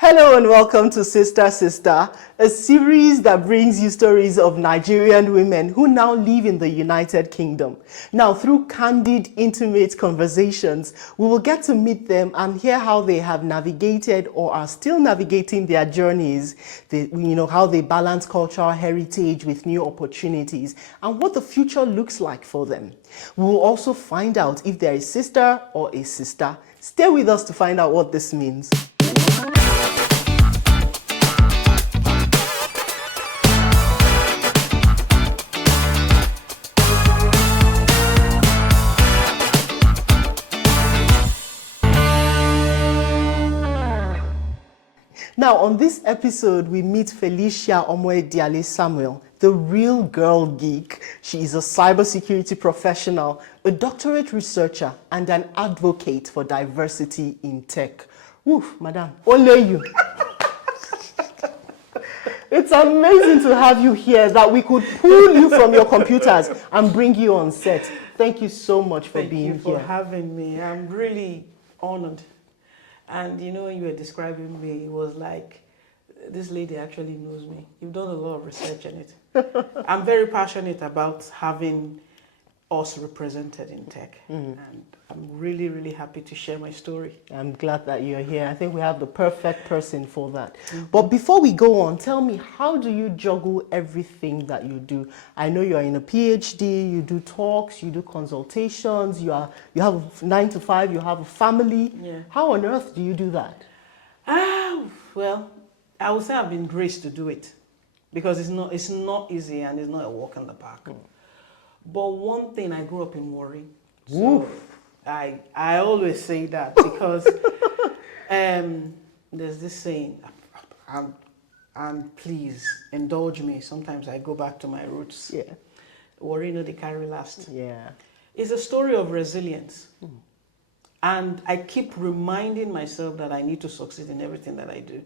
Hello and welcome to Sister-Sistah, a series that brings you stories of Nigerian women who now live in the United Kingdom. Now, through candid, intimate conversations, we will get to meet them and hear how they have navigated or are still navigating their journeys, how they balance cultural heritage with new opportunities, and what the future looks like for them. We will also find out if they're a sister or a sister. Stay with us to find out what this means. Now, on this episode, we meet Felicia Omoediale Samuel, the real girl geek. She is a cybersecurity professional, a doctorate researcher, and an advocate for diversity in tech. Woof, madam, only you. It's amazing to have you here, that we could pull you from your computers and bring you on set. Thank you so much for being here. Thank you for having me. I'm really honored. And you know, when you were describing me, it was like, this lady actually knows me. You've done a lot of research in it. I'm very passionate about having us represented in tech. And I'm really, really happy to share my story. I'm glad that you're here. I think we have the perfect person for that. But before we go on, tell me, how do you juggle everything that you do? I know you're in a PhD, you do talks, you do consultations, you have a 9 to 5, you have a family. Yeah. How on earth do you do that? Well, I would say I've been graced to do it, because it's not easy and it's not a walk in the park. But one thing, I grew up in Warri. So I always say that because there's this saying, and please indulge me, sometimes I go back to my roots. Yeah. Warri no dey carry last. Yeah. It's a story of resilience. And I keep reminding myself that I need to succeed in everything that I do.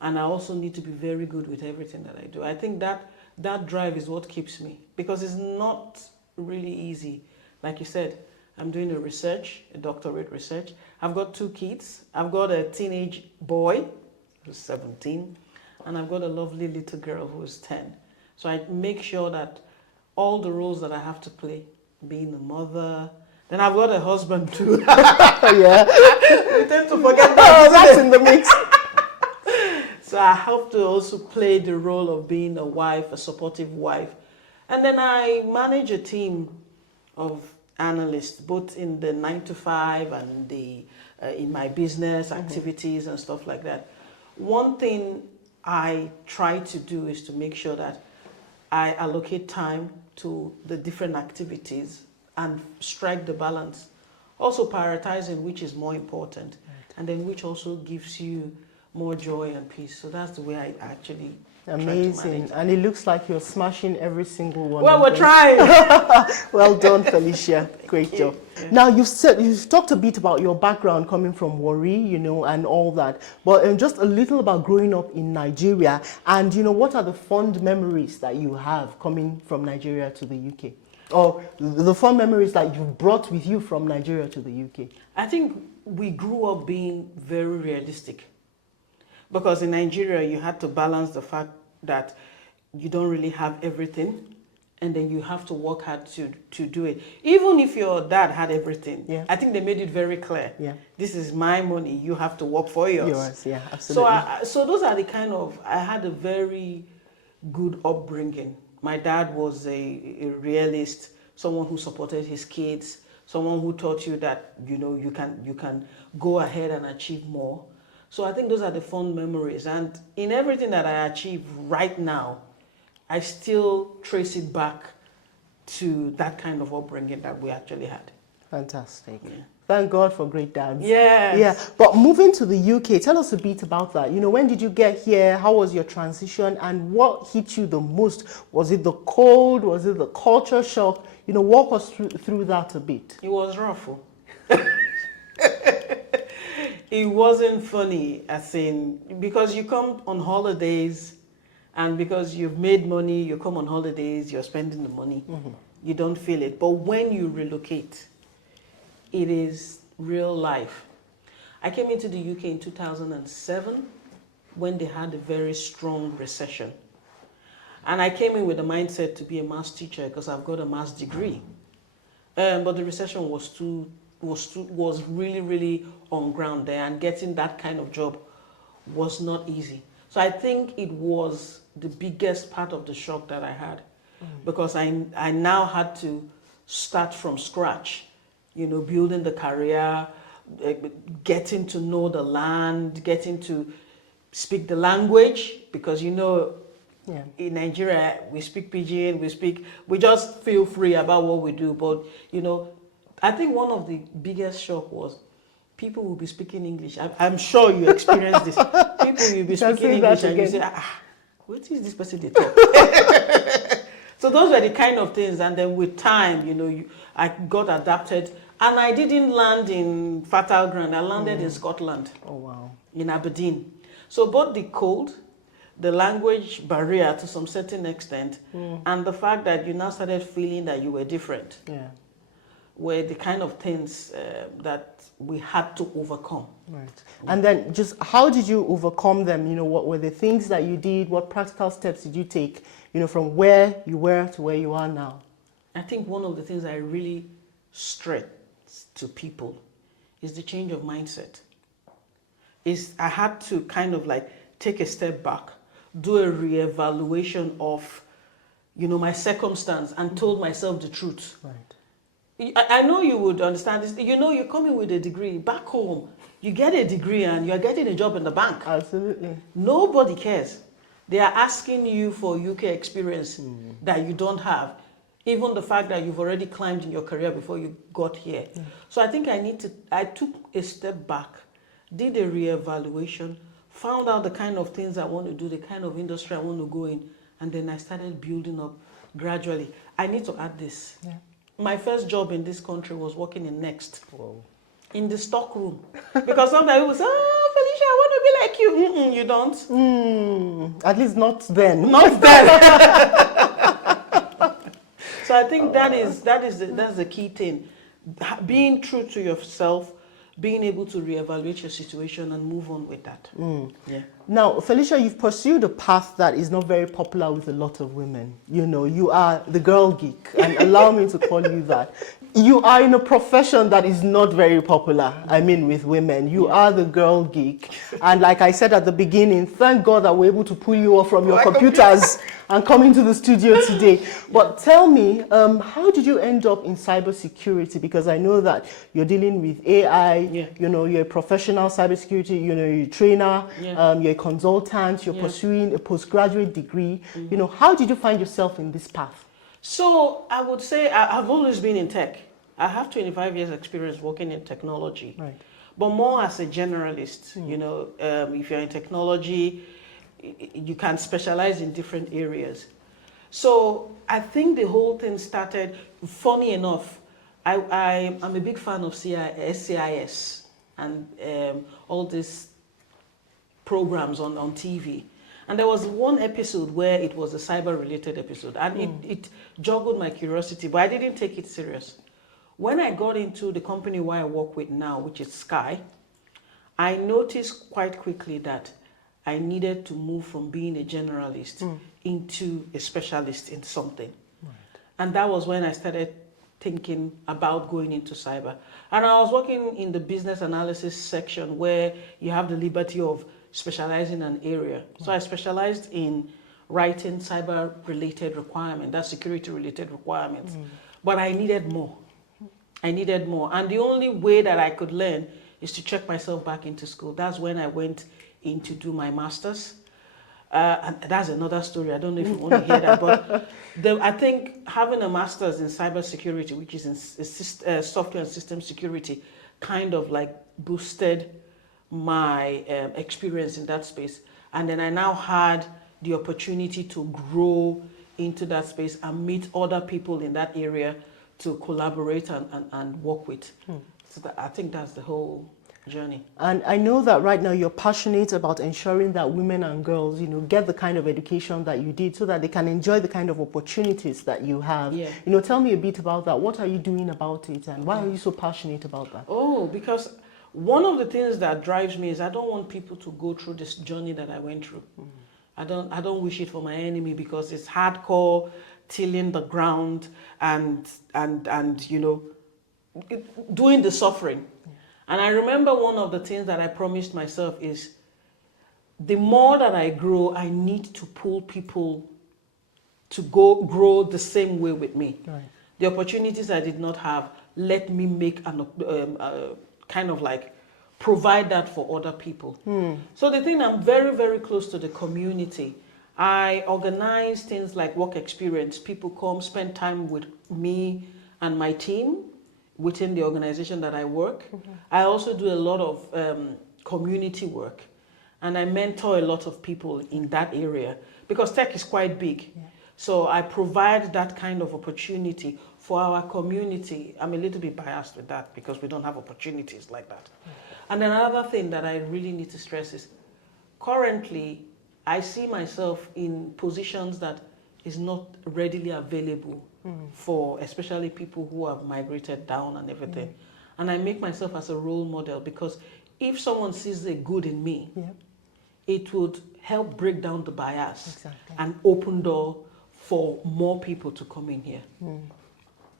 And I also need to be very good with everything that I do. I think that drive is what keeps me, because it's not really easy. Like you said, I'm doing a doctorate research. I've got 2 kids. I've got a teenage boy who's 17, and I've got a lovely little girl who's 10. So I make sure that all the roles that I have to play, being a mother, then I've got a husband too. Yeah. We tend to forget that. Oh, that's in the mix. So I have to also play the role of being a wife, a supportive wife. And then I manage a team of analysts, both in the 9 to 5 and in my business activities and stuff like that. One thing I try to do is to make sure that I allocate time to the different activities and strike the balance. Also prioritizing which is more important, and then which also gives you more joy and peace. So that's the way I actually Amazing. And it looks like you're smashing every single one. Well, we're trying. Well done, Felicia. Great job. Yeah. Now, you've talked a bit about your background coming from Warri, and all that. But just a little about growing up in Nigeria. And, what are the fond memories that you have coming from Nigeria to the UK? Or the fond memories that you've brought with you from Nigeria to the UK? I think we grew up being very realistic. Because in Nigeria, you had to balance the fact that you don't really have everything, and then you have to work hard to do it. Even if your dad had everything, I think they made it very clear. Yeah. This is my money, you have to work for yours. Yours, yeah, absolutely. So those are the I had a very good upbringing. My dad was a realist, someone who supported his kids, someone who taught you that, you can go ahead and achieve more. So I think those are the fond memories. And in everything that I achieve right now, I still trace it back to that kind of upbringing that we actually had. Fantastic. Yeah. Thank God for great dads. Yes. Yeah. But moving to the UK, tell us a bit about that. When did you get here? How was your transition? And what hit you the most? Was it the cold? Was it the culture shock? Walk us through that a bit. It was rough. It wasn't funny, because you come on holidays, and because you've made money, you come on holidays, you're spending the money. You don't feel it. But when you relocate, it is real life. I came into the UK in 2007, when they had a very strong recession. And I came in with the mindset to be a maths teacher because I've got a maths degree. But the recession was really, really on ground there, and getting that kind of job was not easy. So I think it was the biggest part of the shock that I had, because I now had to start from scratch, building the career, getting to know the land, getting to speak the language, because in Nigeria we speak Pidgin, we just feel free about what we do. But I think one of the biggest shock was people will be speaking English. I'm sure you experienced this. People will be speaking English and you say, what is this person they talk? So those were the kind of things. And then with time, I got adapted. And I didn't land in fertile ground. I landed in Scotland. Oh, wow. In Aberdeen. So both the cold, the language barrier to some certain extent, and the fact that you now started feeling that you were different, were the kind of things that we had to overcome. Right. And then just how did you overcome them? What were the things that you did? What practical steps did you take, from where you were to where you are now? I think one of the things I really stress to people is the change of mindset. I had to kind of take a step back, do a reevaluation of, my circumstance, and told myself the truth. Right. I know you would understand this. You're coming with a degree. Back home, you get a degree and you're getting a job in the bank. Absolutely. Nobody cares. They are asking you for UK experience that you don't have. Even the fact that you've already climbed in your career before you got here. So I think I took a step back, did a reevaluation, found out the kind of things I want to do, the kind of industry I want to go in, and then I started building up gradually. I need to add this. Yeah. My first job in this country was working in Next. Whoa. In the stock room. Because sometimes people say, oh, Felicia, I want to be like you. You don't. At least not then. Not then. So I think that's the key thing. Being true to yourself, being able to reevaluate your situation and move on with that. Yeah. Now, Felicia, you've pursued a path that is not very popular with a lot of women. You are the girl geek, and allow me to call you that. You are in a profession that is not very popular, with women. You are the girl geek. And like I said at the beginning, thank God that we're able to pull you off from your computers and come into the studio today. But tell me, how did you end up in cybersecurity? Because I know that you're dealing with AI, you're a professional cybersecurity, you're a trainer, you're a consultant, you're pursuing a postgraduate degree. How did you find yourself in this path? So I would say I've always been in tech. I have 25 years experience working in technology, but more as a generalist. If you're in technology, you can specialize in different areas. So I think the whole thing started, funny enough, I'm a big fan of CIS and all these programs on TV. And there was one episode where it was a cyber-related episode, and it joggled my curiosity, but I didn't take it serious. When I got into the company where I work with now, which is Sky, I noticed quite quickly that I needed to move from being a generalist into a specialist in something. Right. And that was when I started thinking about going into cyber. And I was working in the business analysis section where you have the liberty of specializing in an area. So I specialized in writing cyber-related requirements, that's security-related requirements. But I needed more. And the only way that I could learn is to check myself back into school. That's when I went in to do my master's. And that's another story. I don't know if you want to hear that. But I think having a master's in cybersecurity, which is in software and system security, kind of boosted my experience in that space. And then I now had the opportunity to grow into that space and meet other people in that area to collaborate and work with. So I think that's the whole journey. And I know that right now you're passionate about ensuring that women and girls, get the kind of education that you did so that they can enjoy the kind of opportunities that you have. Yeah. Tell me a bit about that. What are you doing about it and why are you so passionate about that? Oh, because one of the things that drives me is I don't want people to go through this journey that I went through. I don't wish it for my enemy, because it's hardcore, tilling the ground and you know, doing the suffering. And I remember one of the things that I promised myself is, the more that I grow, I need to pull people to grow the same way with me. Right. The opportunities I did not have, let me make an kind of like provide that for other people. So the thing, I'm very, very close to the community. I organize things like work experience. People come spend time with me and my team within the organization that I work. I also do a lot of community work, and I mentor a lot of people in that area, because tech is quite big. Yeah. So I provide that kind of opportunity for our community. I'm a little bit biased with that because we don't have opportunities like that. And then another thing that I really need to stress is, currently, I see myself in positions that is not readily available for especially people who have migrated down and everything. And I make myself as a role model, because if someone sees the good in me, it would help break down the bias and open door for more people to come in here.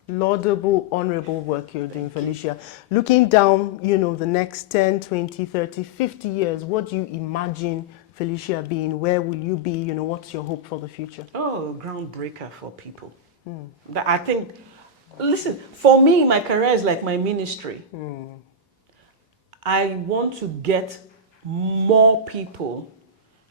Laudable, honorable work you're doing, Felicia. Looking down, you know, the next 10, 20, 30, 50 years, what do you imagine Felicia being? Where will you be? You know, what's your hope for the future? Oh, groundbreaker for people. I think, listen, for me, my career is like my ministry. I want to get more people,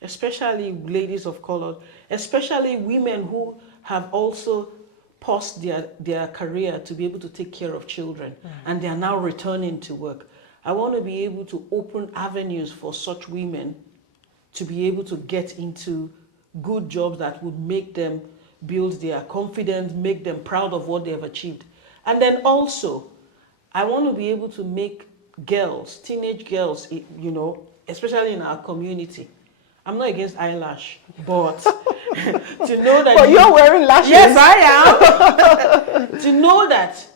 especially ladies of color, especially women who have also paused their career to be able to take care of children, and they are now returning to work. I want to be able to open avenues for such women to be able to get into good jobs that would make them build their confidence, make them proud of what they have achieved. And then also, I want to be able to make girls, teenage girls, you know, especially in our community. I'm not against eyelash, but to know that... But you're wearing lashes. Yes, I am. To know that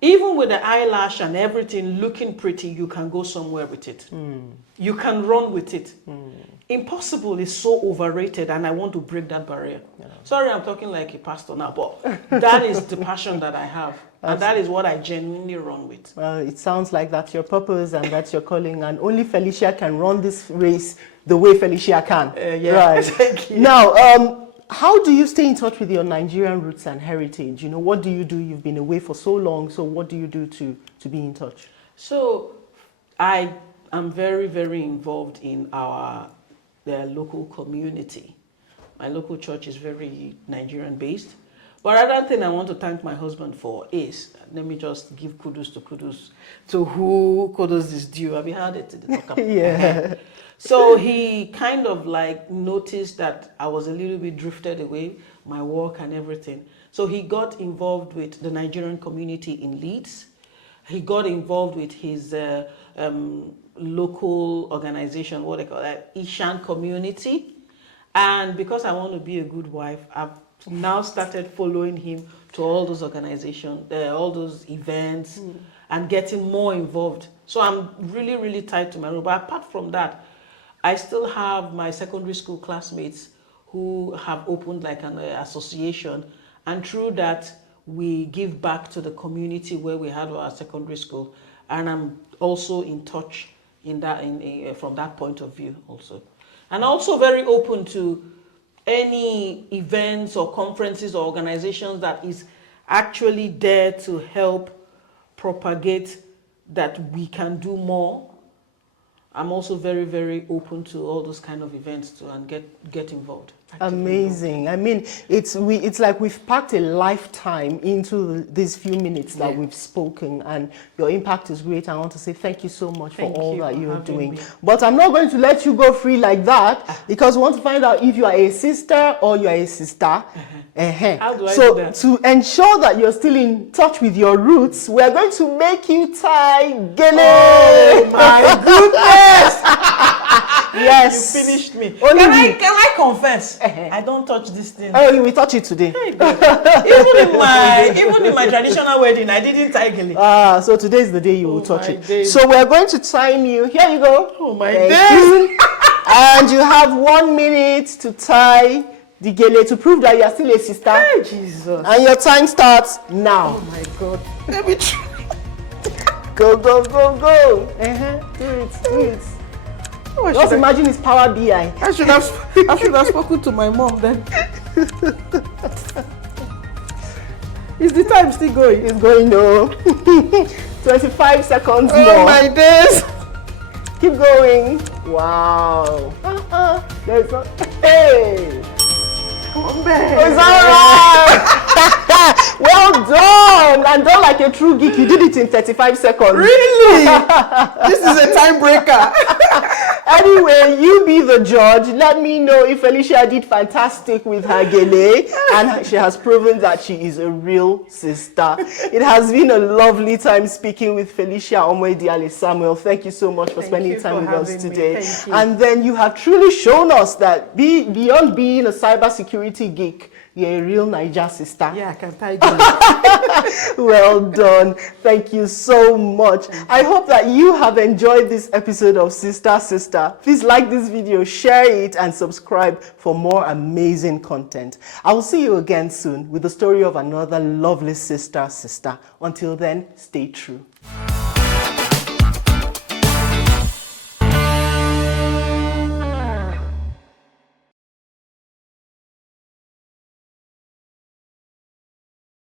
even with the eyelash and everything looking pretty, you can go somewhere with it. You can run with it. Impossible is so overrated, and I want to break that barrier. Sorry, I'm talking like a pastor now, but that is the passion that I have. And that is what I genuinely run with. Well, it sounds like that's your purpose and that's your calling, and only Felicia can run this race the way Felicia can. Right. Thank you. Now, how do you stay in touch with your Nigerian roots and heritage? You know, what do you do? You've been away for so long, so what do you do to be in touch? So, I am very, very involved in the local community. My local church is very Nigerian-based. But another thing I want to thank my husband for is, let me just give kudos to who kudos is due. Have you heard it? Yeah. So he kind of like noticed that I was a little bit drifted away, my work and everything. So he got involved with the Nigerian community in Leeds. He got involved with his local organization, what they call that, Ishan community. And because I want to be a good wife, I've now started following him to all those organizations, all those events, and getting more involved. So I'm really, really tied to my role. But apart from that, I still have my secondary school classmates who have opened like an association, and through that, we give back to the community where we had our secondary school. And I'm also in touch in that, from that point of view also. And also very open to any events or conferences or organizations that is actually there to help propagate that we can do more. I'm also very, very open to all those kind of events too, and get involved. Amazing. I mean, it's like we've packed a lifetime into these few minutes that we've spoken, and your impact is great. I want to say thank you so much for all that you're doing. Me. But I'm not going to let you go free like that, because we want to find out if you are a sister or you are a sister. How do I so do that? To ensure that you're still in touch with your roots, we're going to make you tie gele. Oh my goodness! Yes. You finished me. Only Can I confess? I don't touch this thing. Oh, you will touch it today. Hey, God. even in my traditional wedding, I didn't tie gele. So today is the day you will touch my it. days. So we're going to time you. Here you go. Oh my Thank days. you. And you have 1 minute to tie the gele to prove that you are still a sister. Hey, Jesus. And your time starts now. Oh my God. Let me try. Go, go, go, go. Do it, do it. Oh, Just imagine it's Power BI. I should have spoken to my mom then. Is the time still going? It's going no. 25 seconds more. Oh my days. Keep going. Wow. There's not. Hey. Come back. It's all right. Well done. And done like a true geek. You did it in 35 seconds. Really? This is a tiebreaker. Anyway, you be the judge. Let me know if Felicia did fantastic with her gele and she has proven that she is a real sister. It has been a lovely time speaking with Felicia Omwediale Samuel. Thank you so much for spending time with us today. And then you have truly shown us that beyond being a cybersecurity geek, you're a real Naija sister. Yeah, I can tie gele. Well done. Thank you so much. I hope that you have enjoyed this episode of Sister-Sistah. Please like this video, share it, and subscribe for more amazing content. I will see you again soon with the story of another lovely sister. Until then, stay true.